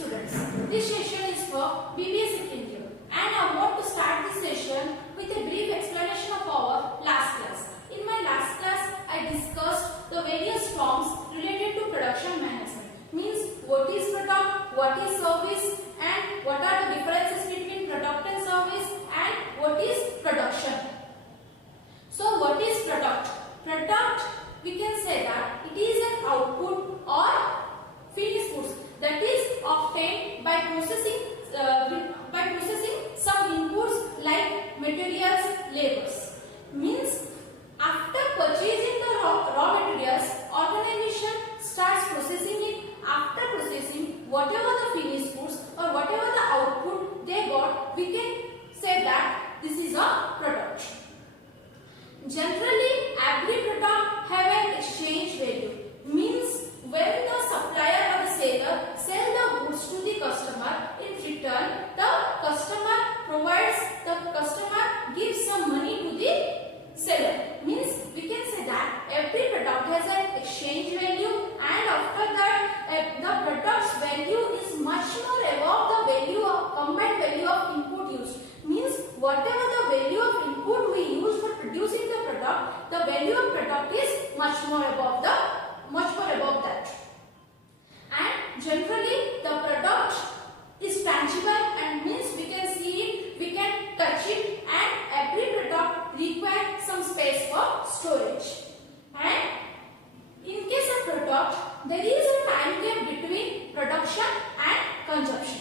students, this session is for BBA second year and I want to start this session with a brief explanation of our last class. In my last class, I discussed the various forms related to production management. Means what is product, what is service and what are the differences between product and service and what is production. So what is product? Product, we can say that it is an output or finished goods that is obtained by processing some inputs like materials, labors. Means after purchasing the raw materials, organization starts processing it. After processing, whatever the finished goods or whatever the output they got, we can say that this is a product. Generally, every product have an exchange value. Means when the supplier or the seller sell the goods to the customer, in return the customer gives some money to the seller. Means we can say that every product has an exchange value, and after that the product's value is much more above the value of combined value of input used. Means whatever the value of input we use for producing the product, the value of product is much more above that. And generally the product is tangible, and means we can see it, we can touch it, and every product requires some space for storage. And in case of product, there is a time gap between production and consumption.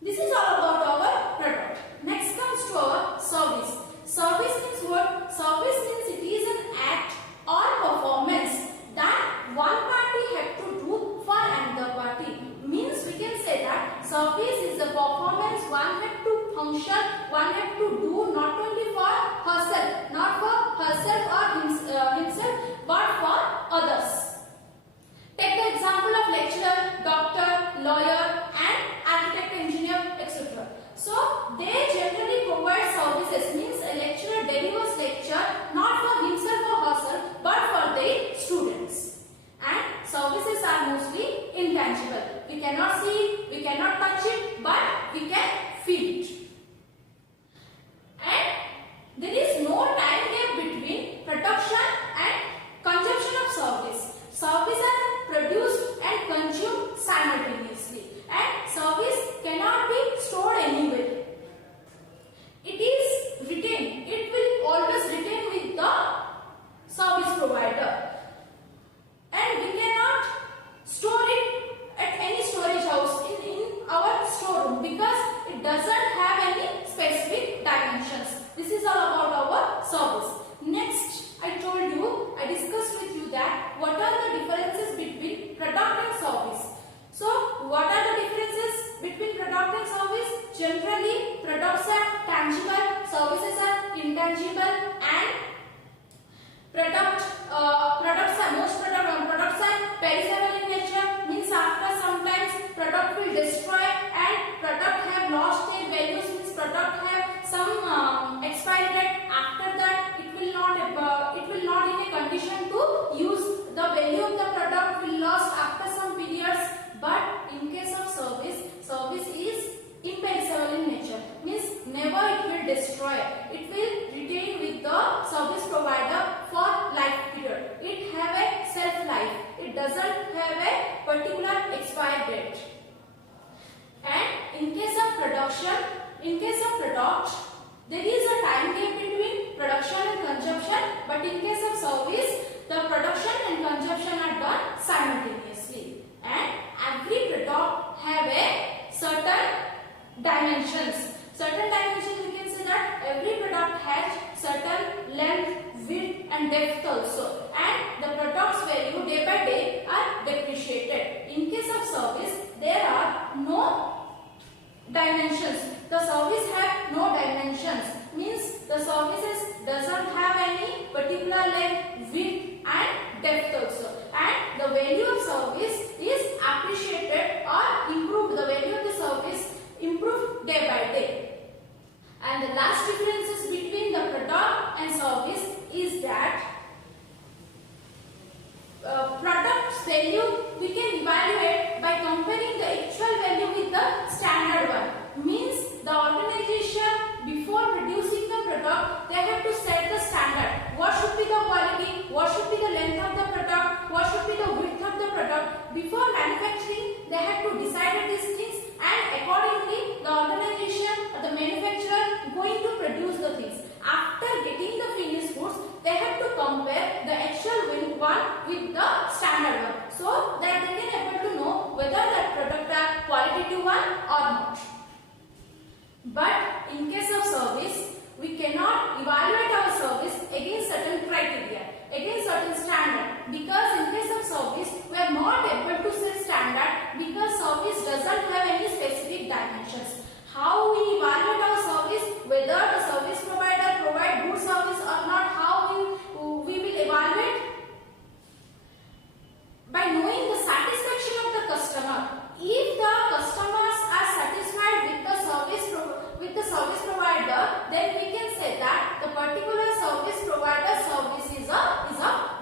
This is all about our product. Next comes to our service. Service means what? Service means it is an act or performance that one party have to do for another party. Means we can say that service is a performance one have to function, one have to do not only for herself, not for herself or himself, but for others. Take the example of lecturer, doctor, lawyer and architect, engineer, etc. So they generally provide services. Means a lecturer delivers lecture not for himself or herself but for the students. And services are mostly intangible. We cannot see it, we cannot touch it, but we can feel it. And there is no time gap between production and consumption of service. Services are produced and consumed simultaneously, and service cannot be stored anywhere. It is retained. It will always retain with the service provider, and we cannot store it at any storage house in our storeroom because it doesn't have any specific dimensions. This is all about our service. Next, I discussed with you that what are the differences between product and service. So, what are the differences between product and service? Generally, products are tangible, services are intangible, and products are perishable in nature. Means after sometimes product will destroy and product have lost their values. Means product have some expiry date. After that, it will not in a condition to use. The value of the product will lost after some periods. But in case of service is imperishable in nature. Means never it will destroy. It will retain with the service provider for life period. It have a shelf life. It doesn't have a particular expiry date. And in case of product, there is a time gap between production and consumption. But in case of service, the production and consumption are done simultaneously. And every product have a certain dimensions. Certain dimensions, we can say that every product has certain length, width and depth also. And the product's value day by day are depreciated. In case of service, there are no dimensions. The service have no dimensions. Means the services doesn't have any particular length, width and depth also. And the value of service is appreciated or improved. The value of the service improved day by day. And the last differences between the product and service is that product's value we can evaluate by comparing the actual before manufacturing they had to decide these things, and accordingly the organization or the manufacturer going to produce the things. After getting the finished goods, they have to compare the actual one with the standard one, so that they can able to know whether that product are qualitative one or not. But in case of service, we cannot evaluate our service against certain criteria, against certain standard, because in case of service we are not able to set standard, because service doesn't have any specific dimensions. How we evaluate our service, whether the service provider provide good service or not, how we will evaluate? By knowing the satisfaction of the customer. If the customers are satisfied with the service provider, then we can say that the particular service provider service is a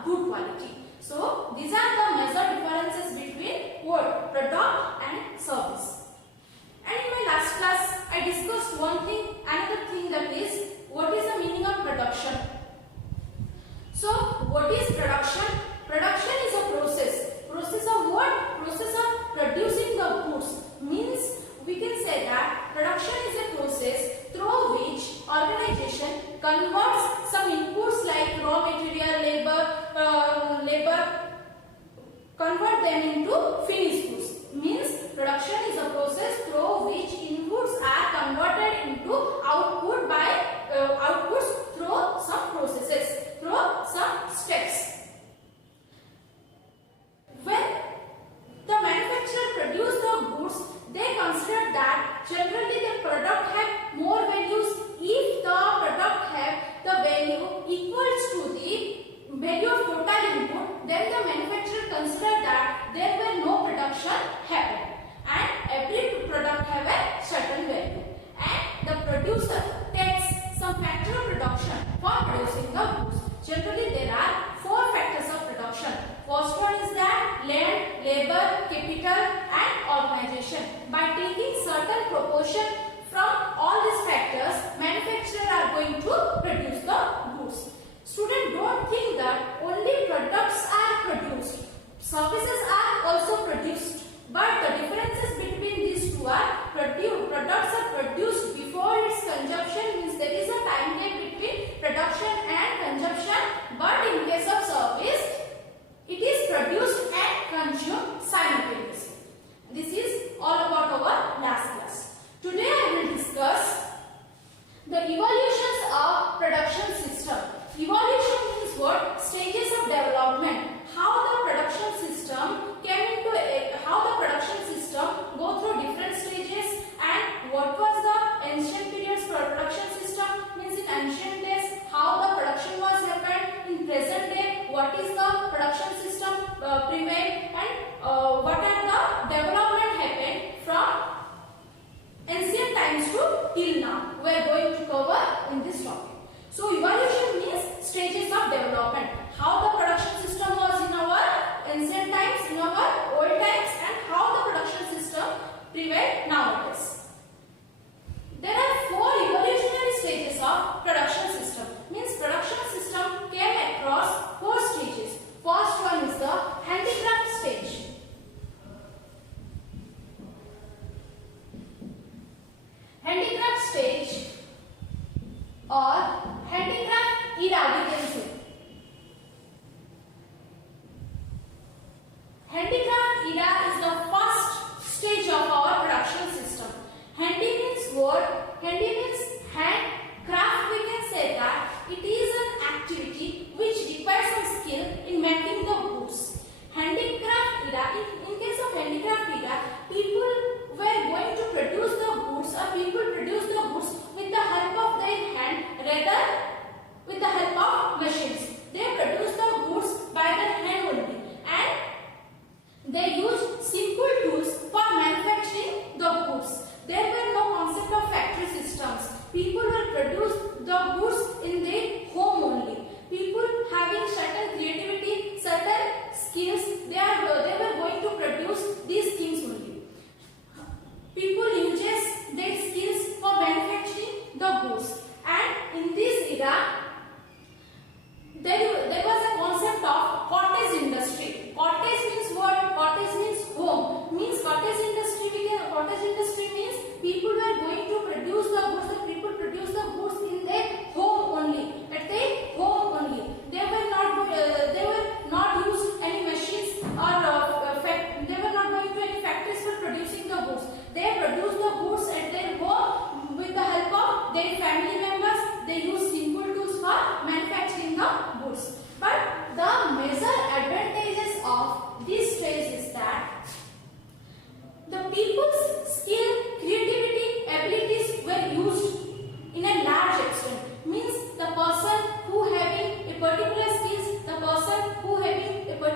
good quality. So these are the major differences between what? Product and service. And in my last class, I discussed one thing, another thing, that is what is the meaning of production. So what is production? Production is a process. Process of what? Process of producing the goods. Means we can say that production is a process through which organization converts some inputs like raw material, labor, convert them into finished goods. Means production is a process through which inputs are converted into output by outputs through some processes, through some steps. When the manufacturer produce the goods, they consider that generally the product have more values. If the product have the value equals to the value of total input, then the manufacturer consider that there will no production happen, and every product have a certain value, and the producer takes some factor of production for producing the goods. Generally there are 4 factors of production. First one is that land, labor, capital and organization. By taking certain proportion from all these factors, manufacturers are going to produce the goods. Students, don't think that only products are produced. Services are also produced. But the differences between these two are products are produced before its consumption, means there is a time gap between production and consumption. But in case of service, it is produced and consumed simultaneously. This is all about our last class. Today I will discuss the evolutions of production system. Evolution means what? Stages of development. How the production system came into how the production system go through different stages, and what was the ancient periods for production system, means in ancient days how the production was happened, in present day what is the production system prevailed, and what are the development happened from ancient times to till now. We are going to cover in this topic. So evolution means stages of development. How the production system was in our ancient times, in our old times, and how the production system prevailed nowadays. There are 4 evolutionary stages of production system. Means production system came across 4 stages. First one is the handicraft stage. Handicraft stage or handicraft era, we can say. Handicraft era is the first stage of our production system. Handy means what? Handy means hand. Craft, we can say that it is an activity which requires some skill in making the goods. Handicraft era, in case of handicraft era, people were going to produce the goods, or people produce the goods with the help of their hand rather with the help of machines. They produce the goods by their hand only, and they use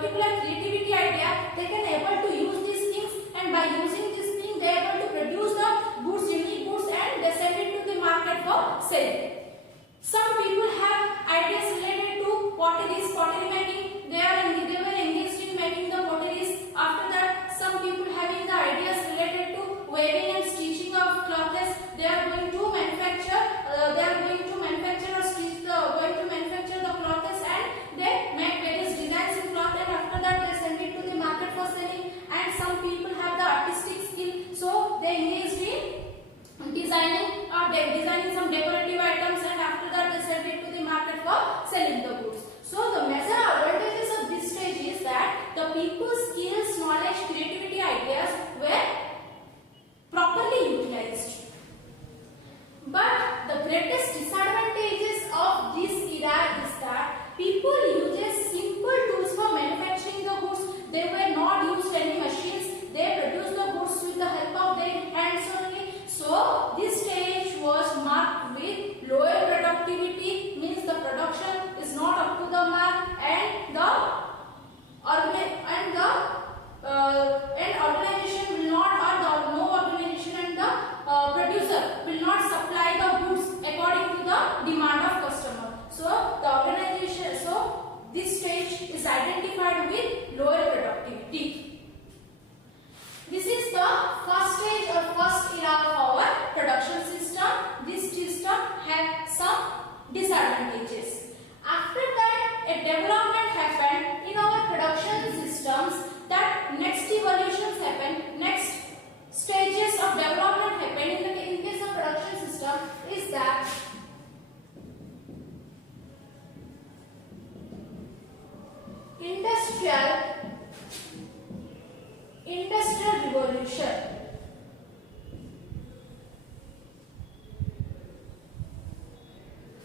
particular creativity idea, they can able to use these things, and by using this thing they are able to produce the goods, unique goods, and they send it to the market for sale. Some people have ideas related to pottery making. They were engaged in making the potteries. After that, some people having the ideas related to weaving and stitching of clothes. They are going to manufacture. The clothes, and they make various designs in cloth, and after that they send it to the market for selling. And some people have the artistic skill, so they engaged in designing some decorative items, and after that they send it to the market for selling the goods. So the major advantages of this stage is that the people's skills, knowledge, creativity, ideas were properly utilized. But the greatest disadvantages of this era is that people uses simple tools for manufacturing the goods. They were not used any machines. They produced the goods with the help of their hands only. So this stage was marked with lower productivity, means the production is not up to the mark, and organization will not, or no organization and the producer will not supply the goods according to the demand of customer. So this stage is identified with lower productivity. This is the first stage or first era of our production system. This system had some disadvantages. After that, a development happened in our production systems. That next evolutions happened, next stages of development happened in case of production system is that industrial revolution.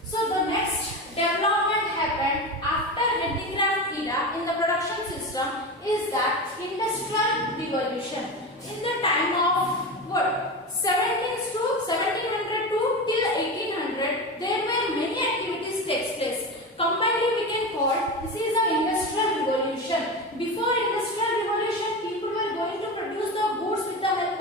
So the next development happened after handicraft era in the production system is that industrial revolution. In the time of what 1700 to till 1800, there were many activities takes place. Combinedly we can call this is the industrial revolution. Before industrial revolution, people were going to produce the goods with the help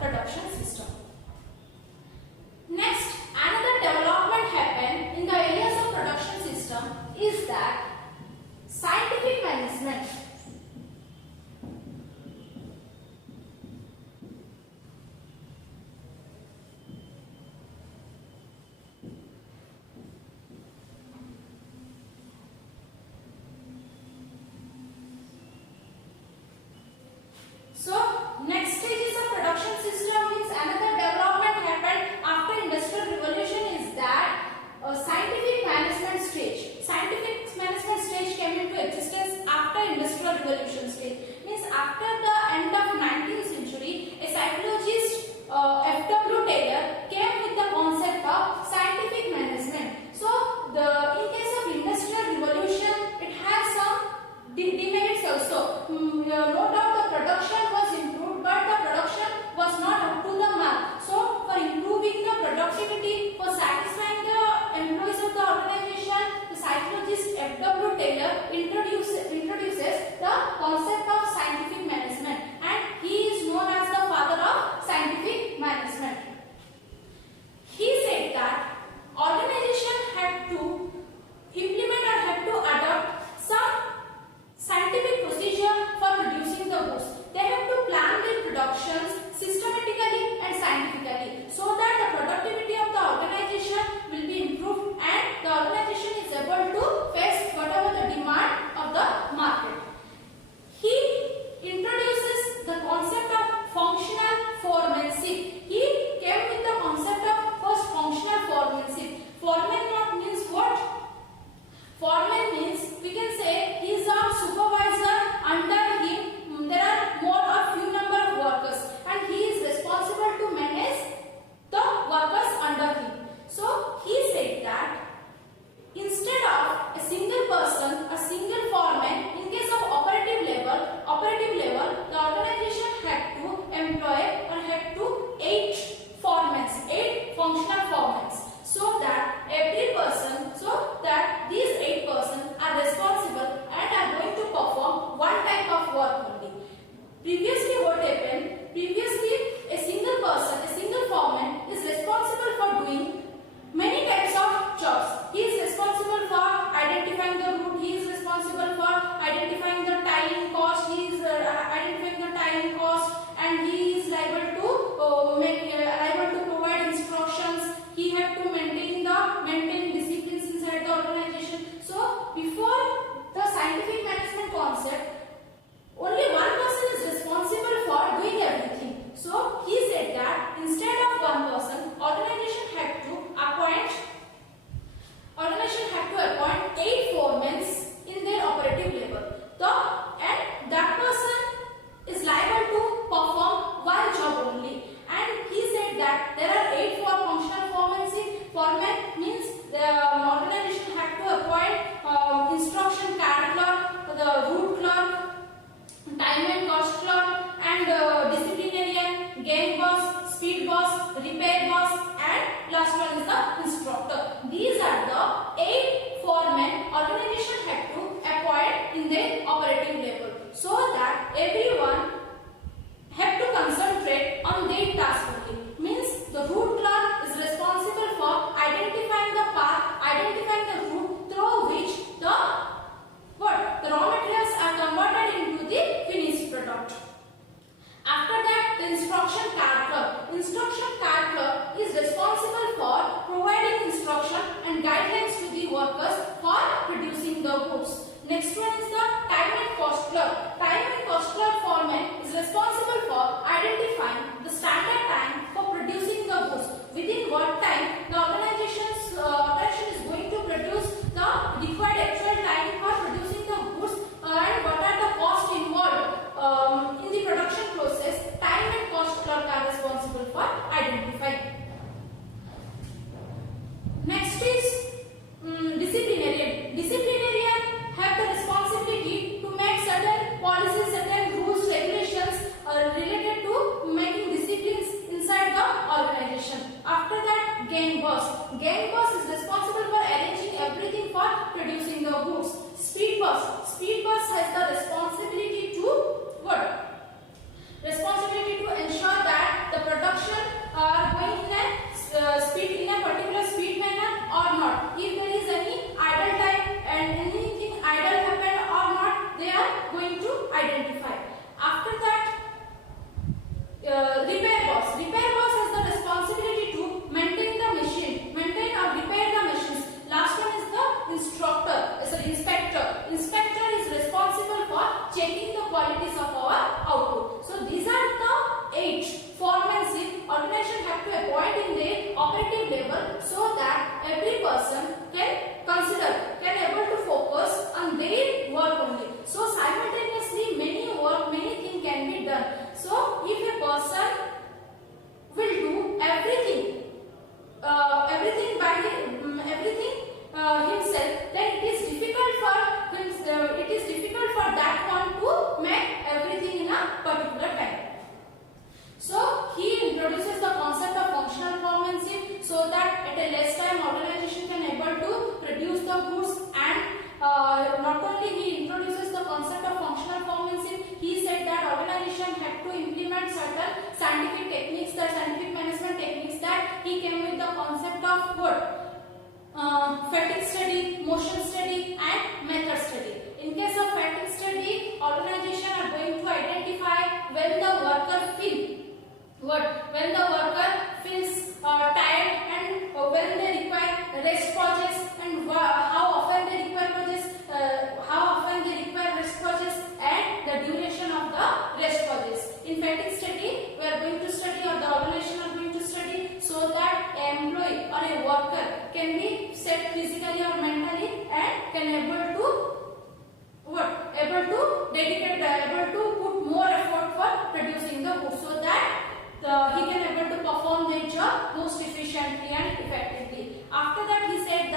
production system. Next, another development happened in the areas of production system is that scientific management. So, next stages of production system means another development happened after industrial revolution is that scientific management stage. Scientific management stage came into existence after industrial revolution stage. Means after the end of 19th century, a psychologist F.W. Taylor came with the concept of scientific management. So, in case of industrial revolution, it has some demerits also. No doubt the production was improved, but the production was not up to the mark. So, for improving the productivity, for satisfying the employees of the organization, the psychologist F.W. Taylor introduces the concept of scientific management, and he is known as the father of scientific management. He said that organization had to implement or had to adopt some scientific procedure for producing the goods. They have to plan their productions systematically and scientifically so that the productivity of the organization will be improved and the organization is able to face whatever the demand of the market. He introduces the concept of functional foremanship. He came with the concept of first functional foremanship. Foreman not means what? Foreman means we can say he is a supervisor. Under him there are more or few number of workers and he is responsible to manage the workers under him. So he said that instead of a single person, a single foreman, in case of operative level, the organization had to employ or had to 8 foremen, 8 functional foremen, so that these 8 persons are responsible and are going to perform one type of work only. Previously what happened? Previously a single person, a single foreman is responsible for doing many types of jobs. He is responsible for identifying the route, he is responsible for identifying the time cost, he is identifying the time cost, and he is liable to provide instructions. He have to maintain disciplines inside the organization. So before the scientific management concept, only one person is responsible for doing everything. So he said that instead of one person, organization had to appoint 8 foremen in their operative level. And that person is liable to perform one job only. And he said that there are 8 functional foremen. Foreman means the organization had to appoint instruction card clerk, the route clerk, time and cost clerk, and disciplinarian, game boss, speed boss, repair boss, and last one is the instructor. These are the 8 foremen organization had to appoint in their operating level, so that everyone have to concentrate on their task only. Means the route clerk is responsible for identifying the path, identifying the route through which the raw materials are converted into the finished product. After that, the instruction card clerk. Instruction card clerk is responsible for providing instruction and guidelines to the workers for producing the goods. Next one is the time and cost clerk. Time and cost clerk foreman is responsible for identifying the standard time for producing the goods. Within what time the operation is going to produce the required actual time for producing the goods, and what are the costs involved in the production process. Time and cost clerk are responsible for identifying. Next is disciplinarian. Disciplinarian have the responsibility to make certain policies, certain rules, regulations related Repair boss. Repair boss has the responsibility to maintain the machine, maintain or repair the machines. Last one is the instructor, sorry, inspector. Inspector is responsible for checking the qualities of our output. So these are the 8 foremanship organization have to appoint in their operative level, so that every person can consider, can able to focus on their work only. So simultaneously many things can be done. So if a person will do everything himself, then it is difficult for that one to make everything in a particular time. So he introduces the concept of functional foremanship, so that at a less time organization can able to produce the goods. And not only he introduces the concept of functional foremanship, he said that organization had to implement certain scientific techniques, the scientific management techniques, that he came with the concept of what? Fatigue study, motion study and method study. In case of fatigue study, organization are going to identify when the worker feels tired, and when they require rest pauses, and how often they require rest pauses, and the duration of the rest pauses. In fatigue study, we are going to study, or the organization are going to study, so that an employee or a worker can be set physically or mentally, and can able to put more effort for producing the goods, so that he can able to perform their job most efficiently and effectively. After that, he said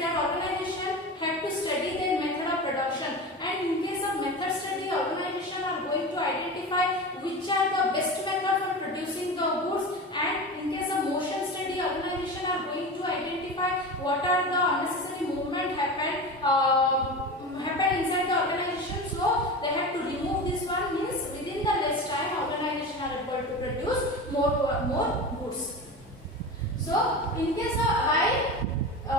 that organization had to study their method of production, and in case of method study, organization are going to identify which are the best method for producing the goods, and in case of motion study, organization are going to identify what are the unnecessary movement happened inside the organization, so they have to remove this one. Means within the less time, organization are able to produce more goods. So in case of applying the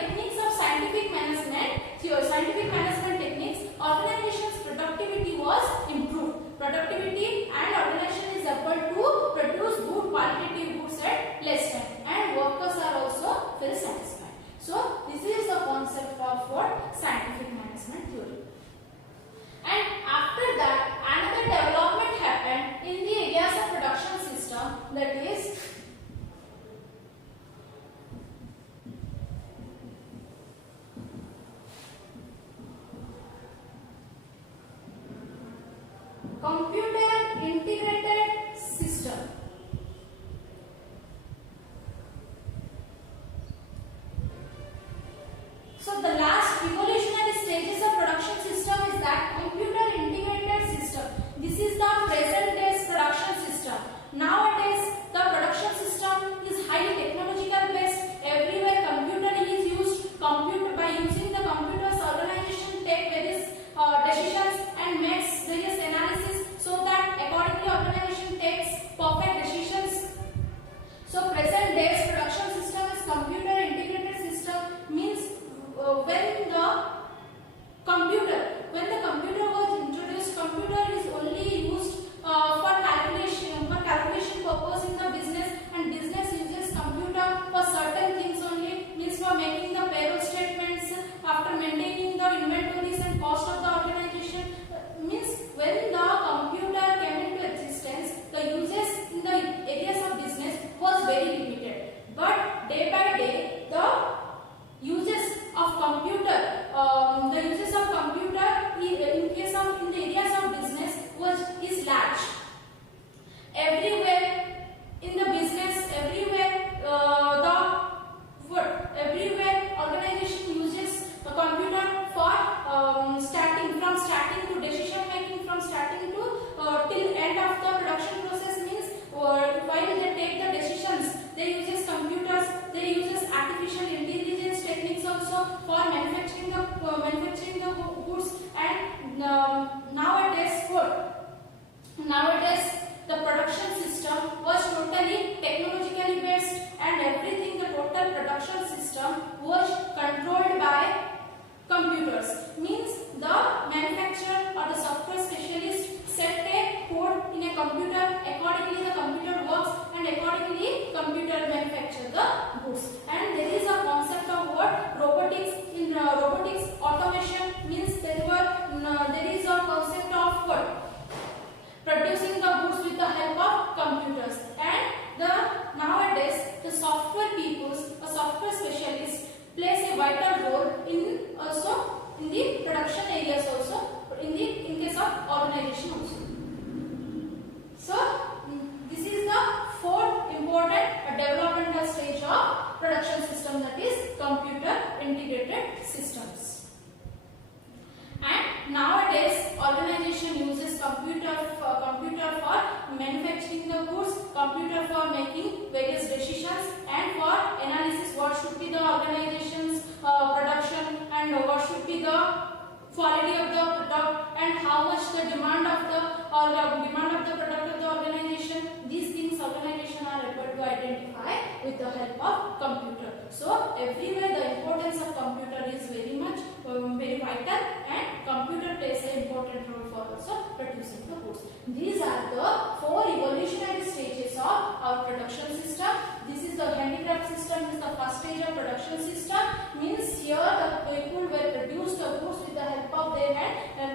techniques of scientific management techniques, organization's productivity was improved. Productivity and organization is able to produce good qualitative goods at less time, and workers are also very satisfied. So this is the concept of what? Scientific management theory. And after that, another development happened in the areas of production system, that is computer integrated system. So the last revolutionary stages of production system is that computer integrated system. This is the present day's production system. Nowadays, the production system is highly technological based. Everywhere computer is used. By using the computers, organization take various decisions and makes various analysis, so that accordingly organization takes perfect decisions. So present day's production system is computer integrated system. Means when the computer was introduced, computer is only used for calculation purpose in the business, and business uses computer for certain things only. Means for making the payroll statements, after maintaining the inventories and cost of the organization. Means when the computer came into existence, the uses in the areas of business was very limited. But day by day, the uses of computer in the areas of business is large. Everywhere in the business, everywhere organization uses a computer for starting to decision making, from starting to till end of the production process. Means while they take the decisions, they uses computers, they uses artificial intelligence techniques also for manufacturing the goods. And nowadays the production system was totally technologically based, and everything, the total production system was controlled by computers. Means the manufacturer or the software specialist set a manufacturing the goods, computer for making various decisions, and for analysis what should be the organization's production, and what should be the quality of the product, and how much the demand of the product of the organization. These things organization are able to identify with the help of computer. So everywhere the importance of computer is very much very vital, and computer plays an important role for also producing the goods. These are the 4 evolutionary stages of our production system. This is the handicraft system, is the first stage of production system. Means here the people were produced the goods with the help of their hand, and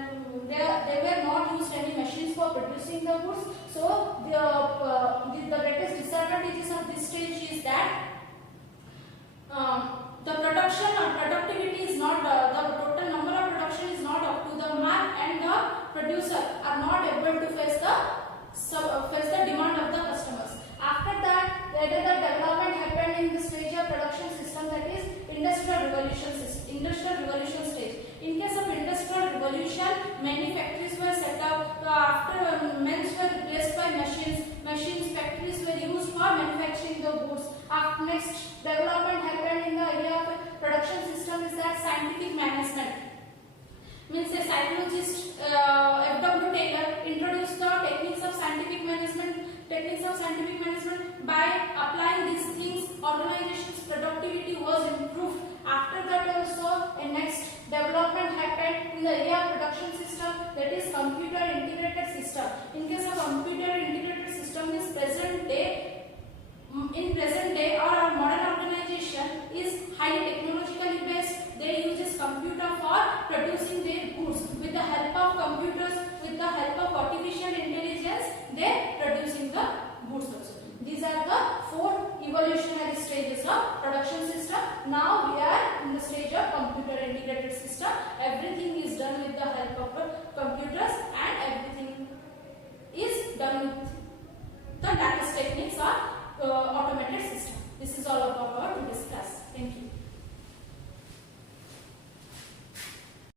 they were not used any machines for producing the goods. So the greatest disadvantages of this stage is that the production or productivity is not the total number of production is not up to the mark, and the producer are not able to face the demand of the customers. After that, later the development happened in the stage of production system, that is industrial revolution stage. In case of industrial revolution, many factories were set up. After men were replaced by machines, factories were used for manufacturing the goods. After next development happened in the area of production system is that scientific management. Means a psychologist, F.W. Taylor introduced the techniques of scientific management. By applying these things, organization's productivity was improved. After that also a next development happened in the area of production system, that is computer integrated system. In case of computer integrated system, in present day or our modern organization is highly technologically based. They use computer for producing their goods. With the help of computers, with the help of artificial intelligence, they producing the goods also. These are the 4 evolutionary stages of production system. Now we are in the stage of computer integrated system. Everything is done with the help of a computer.